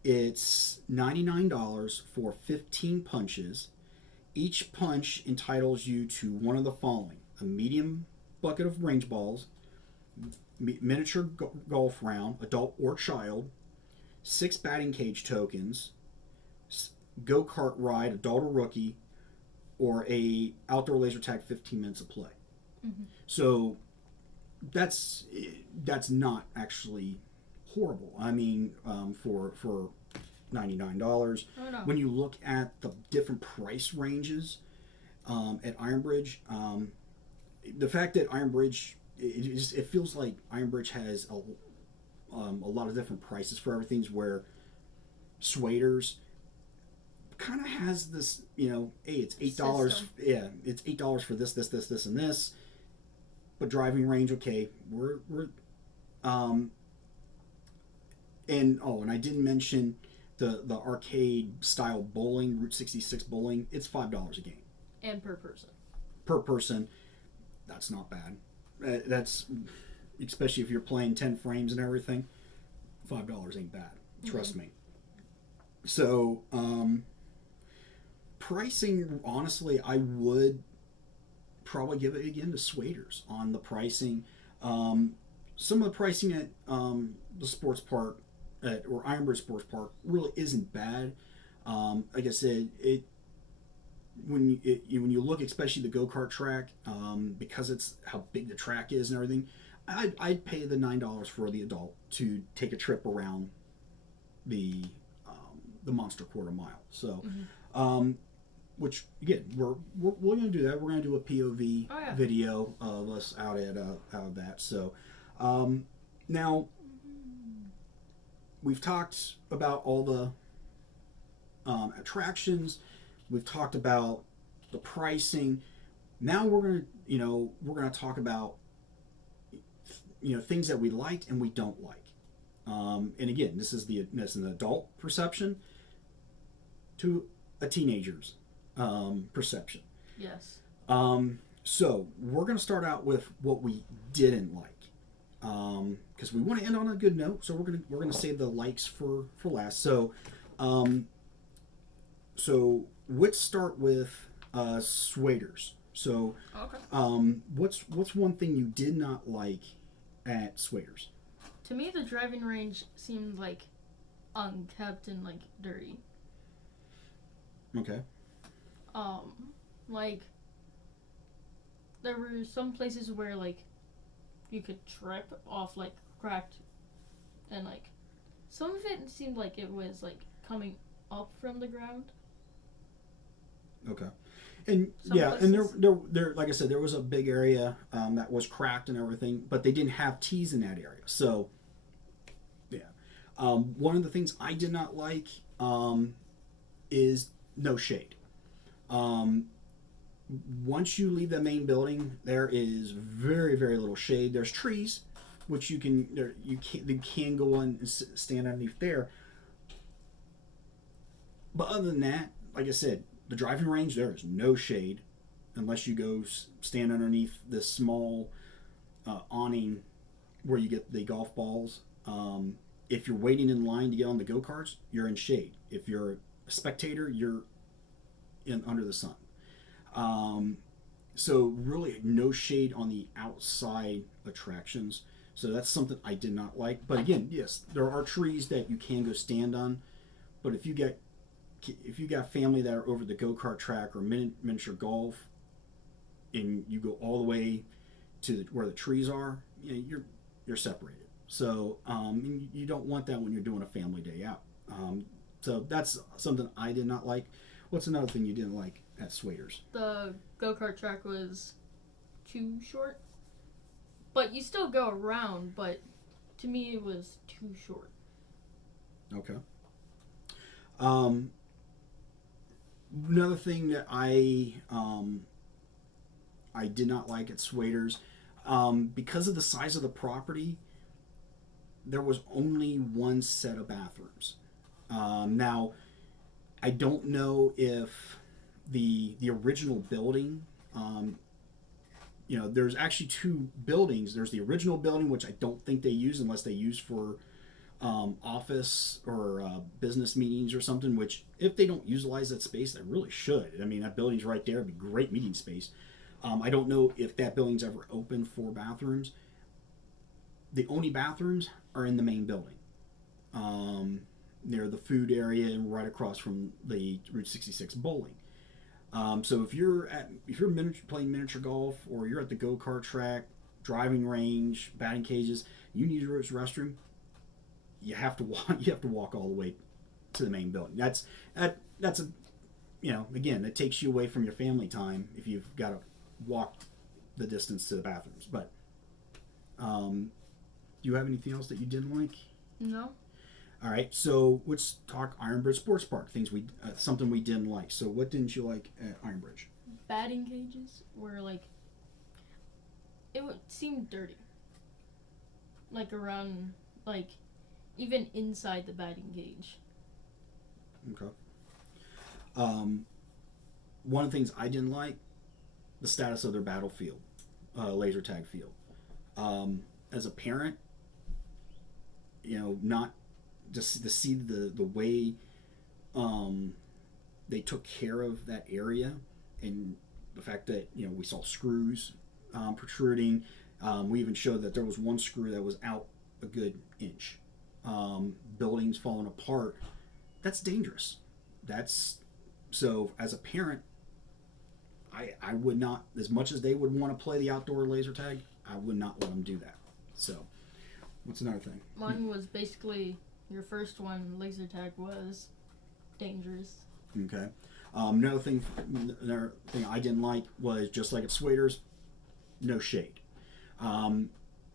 It's $99 for 15 punches. Each punch entitles you to one of the following: a medium bucket of range balls, miniature golf round, adult or child, 6 batting cage tokens, go-kart ride, adult or rookie, or a outdoor laser tag 15 minutes of play. Mm-hmm. So that's not actually horrible. I mean, for $99. Oh, no. When you look at the different price ranges at Ironbridge, the fact that Ironbridge, it feels like Ironbridge has a lot of different prices for everything, where Swaders kind of has this, hey, it's $8. Yeah, it's $8 for this, and this. But driving range, okay, we're and I didn't mention the arcade style bowling, Route 66 bowling. It's $5 a game. And per person. Per person, that's not bad. That's especially if you're playing 10 frames and everything. $5 ain't bad. Trust me. So pricing, honestly, I would probably give it again to Swaders on the pricing. Some of the pricing at the sports park or Ironbridge Sports Park really isn't bad. Like I said, when you look, especially the go kart track, because it's how big the track is and everything, I'd pay the $9 for the adult to take a trip around the monster quarter mile. So, which again, we're going to do that. We're going to do a POV video of us out of that. So, now we've talked about all the attractions. We've talked about the pricing. Now we're gonna talk about things that we liked and we don't like. And again, this is an adult perception to a teenager's perception. Yes. So we're gonna start out with what we didn't like, because we want to end on a good note. So we're gonna save the likes for last. So let's start with Swaders. So, okay. What's one thing you did not like at Swaders? To me, the driving range seemed like unkept and like dirty. Okay. Like there were some places where like you could trip off like cracked, and like some of it seemed like it was like coming up from the ground. Okay. And there, like I said, there was a big area that was cracked and everything, but they didn't have tees in that area. So, yeah. One of the things I did not like is no shade. Once you leave the main building, there is very, very little shade. There's trees, which they can go on and stand underneath there. But other than that, like I said, the driving range, there is no shade unless you go stand underneath this small awning where you get the golf balls. If you're waiting in line to get on the go-karts, you're in shade. If you're a spectator, you're under the sun. So really no shade on the outside attractions. So that's something I did not like. But again, yes, there are trees that you can go stand on. But if you got family that are over the go-kart track or miniature golf, and you go all the way to where the trees are, you're separated. So you don't want that when you're doing a family day out. So that's something I did not like. What's another thing you didn't like at Swaders? The go-kart track was too short, but you still go around. But to me, it was too short. Okay. Another thing that I did not like at Swaders, because of the size of the property, there was only one set of bathrooms. Now, I don't know if the original building, there's actually two buildings. There's the original building, which I don't think they use unless they use for office or business meetings or something, which if they don't utilize that space, they really should. I mean, that building's right there. It'd be great meeting space. I don't know if that building's ever open for bathrooms. The only bathrooms are in the main building, near the food area and right across from the Route 66 bowling. So if you're playing miniature golf, or you're at the go-kart track, driving range, batting cages, you need a restroom, you have to walk all the way to the main building. That's a again, it takes you away from your family time if you've got to walk the distance to the bathrooms. But do you have anything else that you didn't like? No. All right, so let's talk Ironbridge Sports Park. Something we didn't like. So what didn't you like at Ironbridge? Batting cages were like, it would seem dirty. Like around, like even inside the batting cage. Okay. One of the things I didn't like, the status of their battlefield, laser tag field. As a parent, not just to see the way they took care of that area, and the fact that we saw screws protruding. We even showed that there was one screw that was out a good inch. Buildings falling apart. That's dangerous. that's so as a parent, I would not, as much as they would want to play the outdoor laser tag, I would not let them do that. So, what's another thing? Mine was basically your first one. Laser tag was dangerous. Okay. Another thing I didn't like was just like at Swaders, no shade.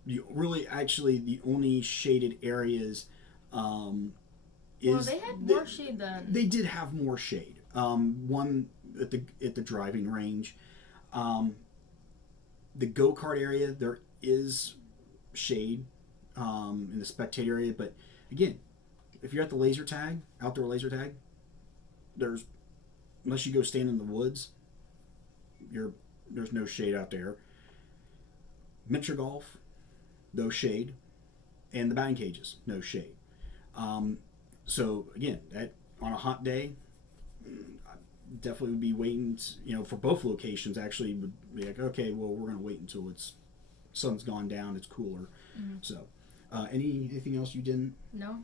You really actually the only shaded areas well, they had more shade than they did have more shade. One at the driving range, the go-kart area there is shade in the spectator area, but again, if you're at the laser tag, outdoor laser tag, there's unless you go stand in the woods, there's no shade out there. Miniature golf, no shade, and the batting cages, no shade. So again, that on a hot day, I definitely would be waiting. For both locations, actually would be like, okay, well, we're gonna wait until it's sun's gone down, it's cooler. Mm-hmm. So, anything else you didn't? No.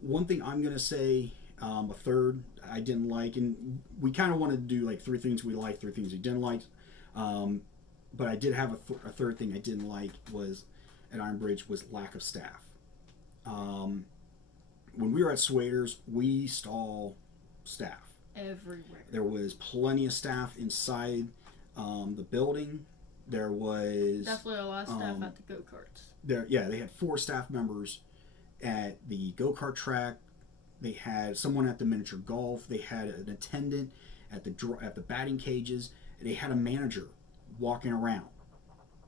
One thing I'm gonna say, a third I didn't like, and we kind of wanted to do like 3 things we liked, 3 things we didn't like. But I did have a third thing I didn't like was at Ironbridge was lack of staff. When we were at Swaders, we saw staff everywhere. There was plenty of staff inside the building. There was definitely a lot of staff at the go-karts. They had 4 staff members at the go-kart track. They had someone at the miniature golf. They had an attendant at the batting cages. They had a manager walking around.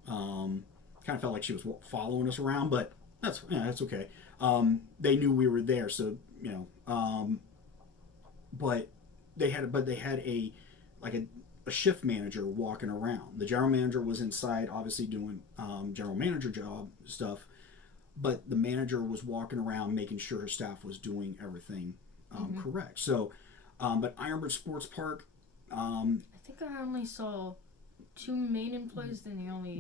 Kind of felt like she was following us around, but that's okay. They knew we were there, so but they had a shift manager walking around. The general manager was inside, obviously doing general manager job stuff, but the manager was walking around making sure her staff was doing everything correct. So, but Ironbridge Sports Park, I think I only saw 2 main employees.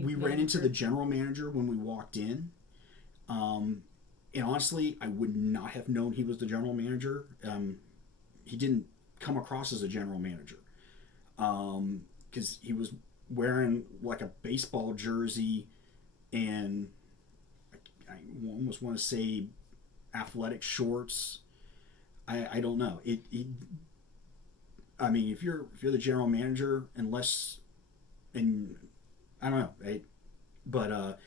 We ran into the general manager when we walked in. And honestly, I would not have known he was the general manager. He didn't come across as a general manager because he was wearing like a baseball jersey and I almost want to say athletic shorts. I don't know. I mean, if you're the general manager, unless, and I don't know, but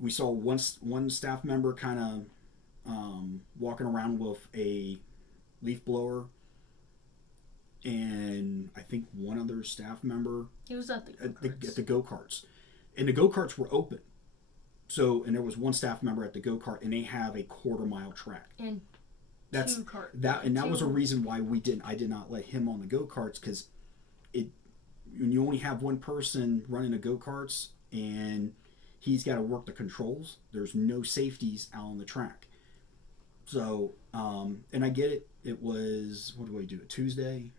we saw one staff member kind of walking around with a leaf blower, and I think one other staff member. He was at the go-karts, and the go-karts were open. So, and there was one staff member at the go-kart, and they have a 1/4-mile track. And that was a reason why I did not let him on the go-karts, because when you only have one person running the go-karts and he's got to work the controls, there's no safeties out on the track. So, and I get it. It was, what do I do? Tuesday.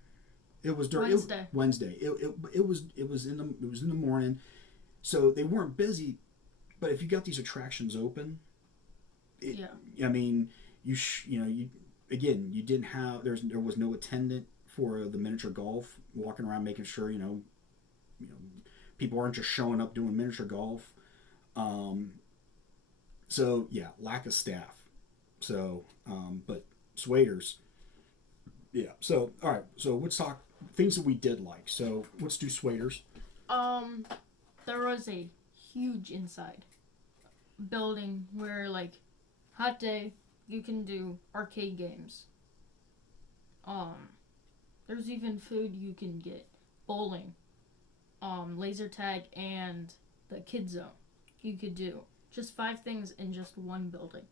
It was during Wednesday. It was in the morning, so they weren't busy. But if you got these attractions open, I mean, you didn't have, there was no attendant for the miniature golf walking around making sure people aren't just showing up doing miniature golf. So yeah, lack of staff. So but Swaders, yeah. So all right, so let's talk things that we did like. So let's do Swaders. There was a huge inside building where, like, hot day you can do arcade games. There's even food you can get, bowling, laser tag, and the kid zone. You could do just 5 things in just one building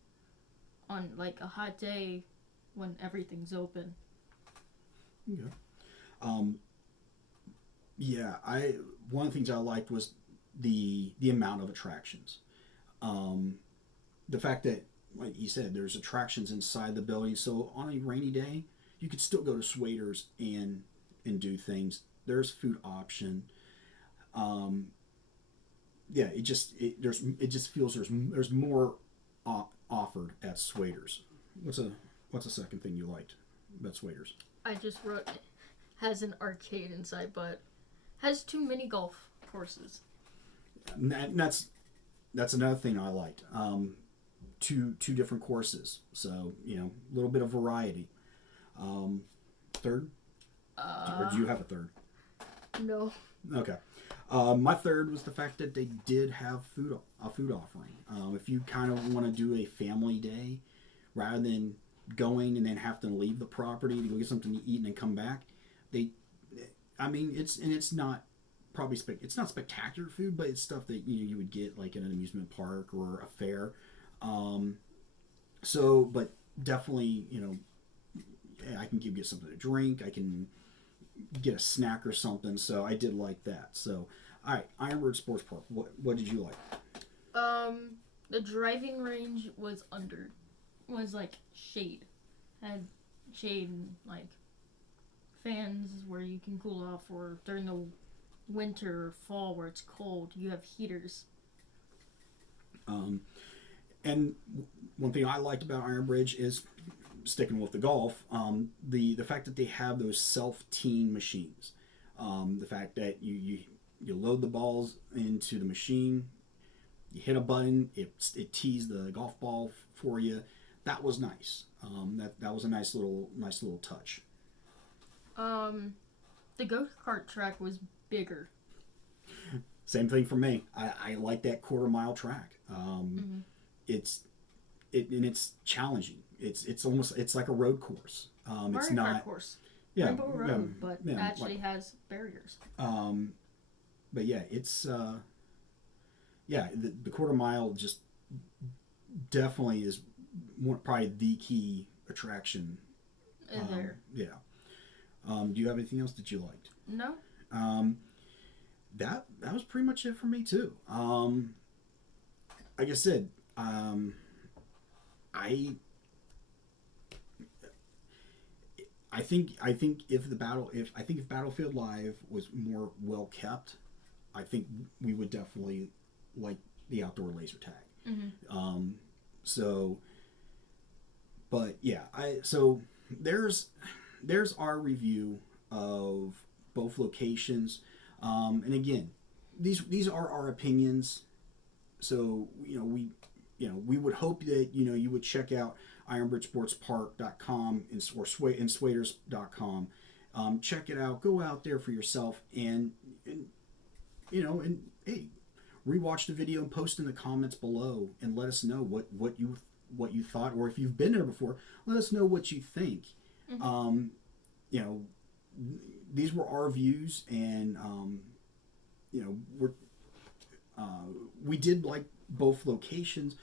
on like a hot day when everything's open. Yeah. One of the things I liked was the amount of attractions. The fact that, like you said, there's attractions inside the building, so on a rainy day you could still go to Swaders and do things. There's food option. It just feels there's more offered at Swaders. What's a second thing you liked? Swaders? I just wrote it has an arcade inside, but has 2 mini golf courses. And that's another thing I liked. Two different courses, so a little bit of variety. Third, or do you have a third? No. Okay. My third was the fact that they did have a food offering. If you kind of want to do a family day, rather than going and then have to leave the property to go get something to eat and then come back, it's not probably it's not spectacular food, but it's stuff that you would get like at an amusement park or a fair. But definitely I can get something to drink. I can get a snack or something. So I did like that. So all right, Ironbridge Sports Park. What did you like? The driving range was like shade. Had shade and like fans where you can cool off, or during the winter or fall where it's cold, you have heaters. And one thing I liked about Ironbridge is, sticking with the golf, the fact that they have those self-teeing machines. The fact that you load the balls into the machine, you hit a button, it tees the golf ball for you. That was nice. That was a nice little touch. The go-kart track was bigger. Same thing for me. I like that quarter-mile track. It's challenging. It's like a road course. It's not Kart course. Yeah, Rainbow Road, but actually has barriers. But yeah, it's the quarter mile just definitely is probably the key attraction In there. Yeah. Do you have anything else that you liked? No. That was pretty much it for me too. Like I said, I think if Battlefield Live was more well kept, I think we would definitely like the outdoor laser tag. Mm-hmm. So there's our review of both locations, and again, these are our opinions. So we would hope that you would check out ironbridgesportspark.com and swaders.com. Check it out. Go out there for yourself, and hey, rewatch the video and post in the comments below and let us know what you thought, or if you've been there before, let us know what you think. Mm-hmm. These were our views, and we did like both locations,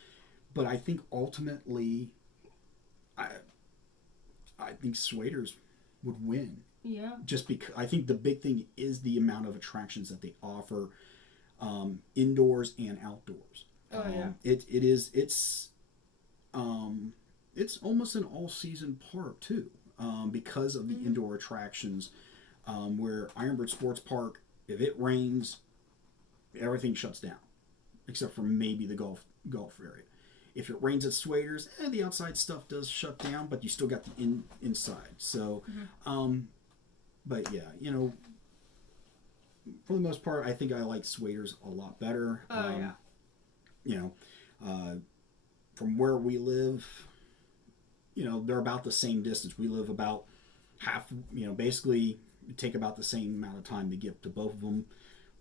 but I think ultimately, I think Swaders would win. Yeah. Just because I think the big thing is the amount of attractions that they offer, indoors and outdoors. Oh yeah. It's almost an all-season park too, because of the indoor attractions. Where Ironbridge Sports Park, if it rains, everything shuts down, except for maybe the golf area. If it rains at Swaders, the outside stuff does shut down, but you still got the inside. So, but yeah, for the most part, I think I like Swaders a lot better. Oh yeah. From where we live, they're about the same distance. We live about half. Basically, it take about the same amount of time to get to both of them.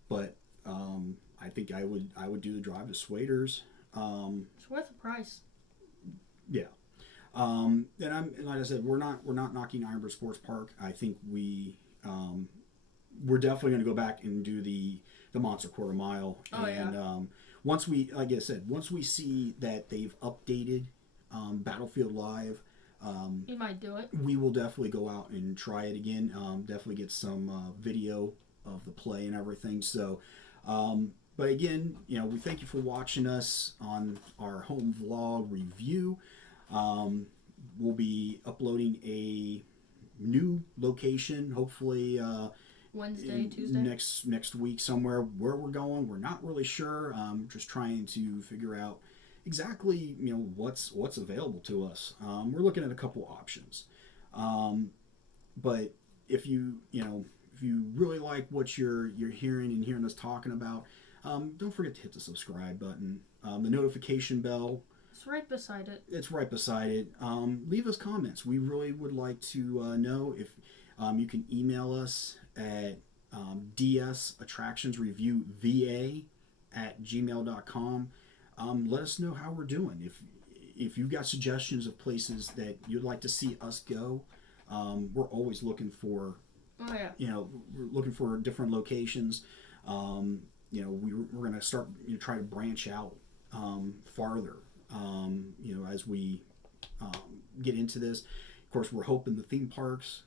But I think I would do the drive to Swaders. It's worth the price. Yeah. And like I said, we're not knocking Ironbridge Sports Park. I think we're definitely going to go back and do the Monster Quarter Mile. Oh, and yeah. once we see that they've updated Battlefield Live, You might do it. we will definitely go out and try it again. Definitely get some video of the play and everything. So, but again, we thank you for watching us on our home vlog review. We'll be uploading a new location, hopefully Wednesday, Tuesday. next week somewhere. Where we're going, we're not really sure. Just trying to figure out exactly what's available to us. We're looking at a couple options. But if you really like what you're hearing and hearing us talking about, don't forget to hit the subscribe button, the notification bell. It's right beside it. It's right beside it. Leave us comments. We really would like to know if you can email us at dsattractionsreviewva@gmail.com. Let us know how we're doing. If you've got suggestions of places that you'd like to see us go, we're always looking for. Oh yeah. We're looking for different locations. We're going to start try to branch out farther. As we get into this, of course, we're hoping the theme parks,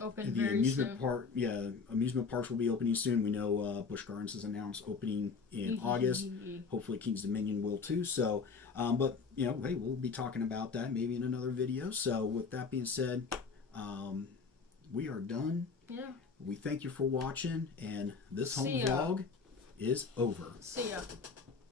open very amusement soon. Amusement parks will be opening soon. We know Busch Gardens has announced opening in August. Hopefully, Kings Dominion will too. So, but hey, we'll be talking about that maybe in another video. So, with that being said, we are done. Yeah. We thank you for watching, and this home vlog is over. See ya.